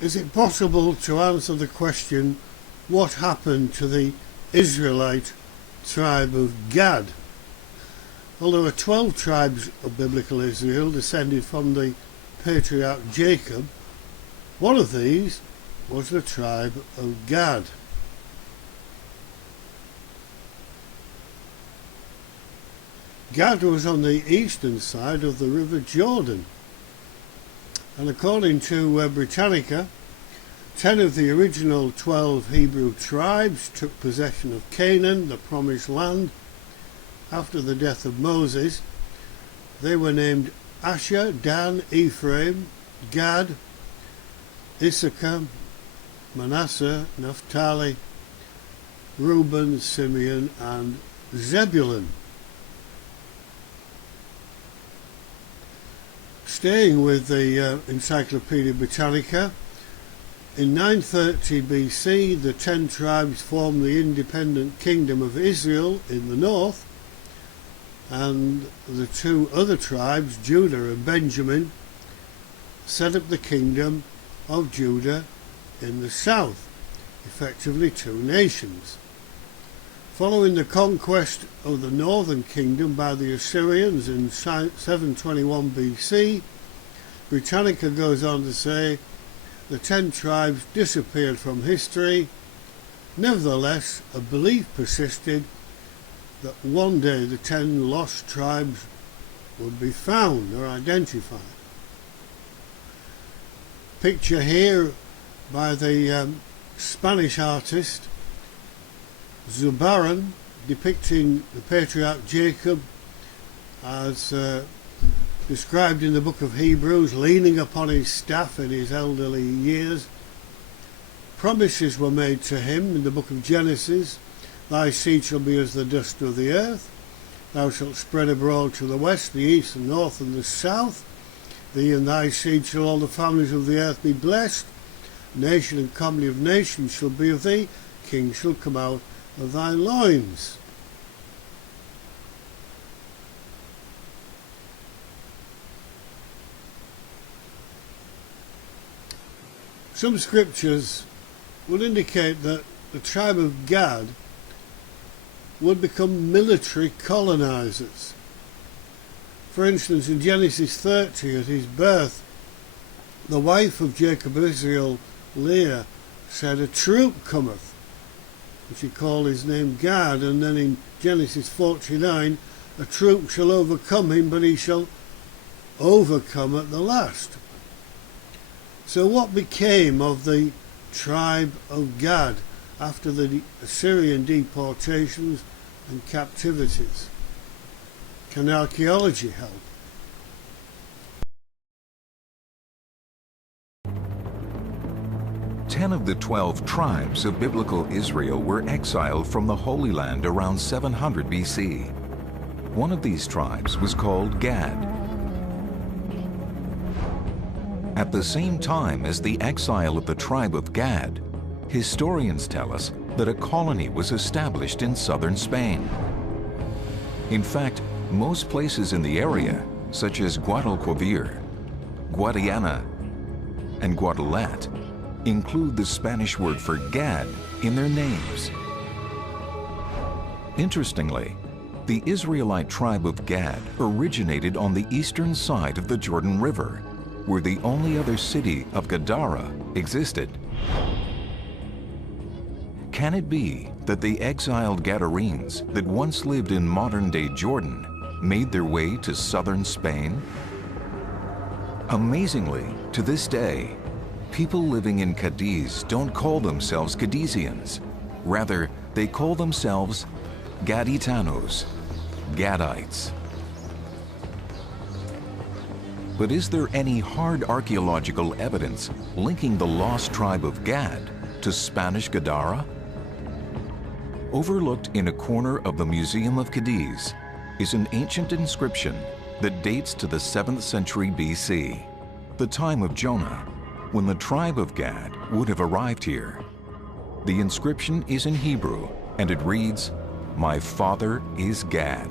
Is it possible to answer the question, what happened to the Israelite tribe of Gad? Well, there were 12 tribes of biblical Israel descended from the patriarch Jacob. One of these was the tribe of Gad. Gad was on the eastern side of the river Jordan, and according to Britannica, 10 of the original 12 Hebrew tribes took possession of Canaan, the promised land, after the death of Moses. They were named Asher, Dan, Ephraim, Gad, Issachar, Manasseh, Naphtali, Reuben, Simeon and Zebulun. Staying with the Encyclopedia Britannica, in 930 BC the 10 tribes formed the independent Kingdom of Israel in the north, and the 2 other tribes, Judah and Benjamin, set up the Kingdom of Judah in the south, effectively 2 nations. Following the conquest of the northern kingdom by the Assyrians in 721 BC, Britannica goes on to say the 10 tribes disappeared from history. Nevertheless, a belief persisted that one day the 10 lost tribes would be found or identified. Picture here by the Spanish artist Zubaran, depicting the patriarch Jacob as described in the book of Hebrews, leaning upon his staff in his elderly years. Promises were made to him in the book of Genesis: thy seed shall be as the dust of the earth, thou shalt spread abroad to the west, the east, the north and the south. Thee and thy seed shall all the families of the earth be blessed. Nation and company of nations shall be of thee, kings shall come out of thy loins. Some scriptures would indicate that the tribe of Gad would become military colonizers. For instance, in Genesis 30, at his birth, the wife of Jacob Israel, Leah, said, a troop cometh, and she called his name Gad. And then in Genesis 49, a troop shall overcome him, but he shall overcome at the last. So what became of the tribe of Gad after the Assyrian deportations and captivities? Can archaeology help? Ten of the 12 tribes of biblical Israel were exiled from the Holy Land around 700 BC. One of these tribes was called Gad. At the same time as the exile of the tribe of Gad, historians tell us that a colony was established in southern Spain. In fact, most places in the area, such as Guadalquivir, Guadiana, and Guadalat, include the Spanish word for Gad in their names. Interestingly, the Israelite tribe of Gad originated on the eastern side of the Jordan River, where the only other city of Gadara existed. Can it be that the exiled Gadarenes that once lived in modern-day Jordan made their way to southern Spain? Amazingly, to this day, people living in Cadiz don't call themselves Cadizians. Rather, they call themselves Gaditanos, Gadites. But is there any hard archaeological evidence linking the lost tribe of Gad to Spanish Gadara? Overlooked in a corner of the Museum of Cadiz is an ancient inscription that dates to the 7th century BC, the time of Jonah, when the tribe of Gad would have arrived here. The inscription is in Hebrew, and it reads, "My father is Gad."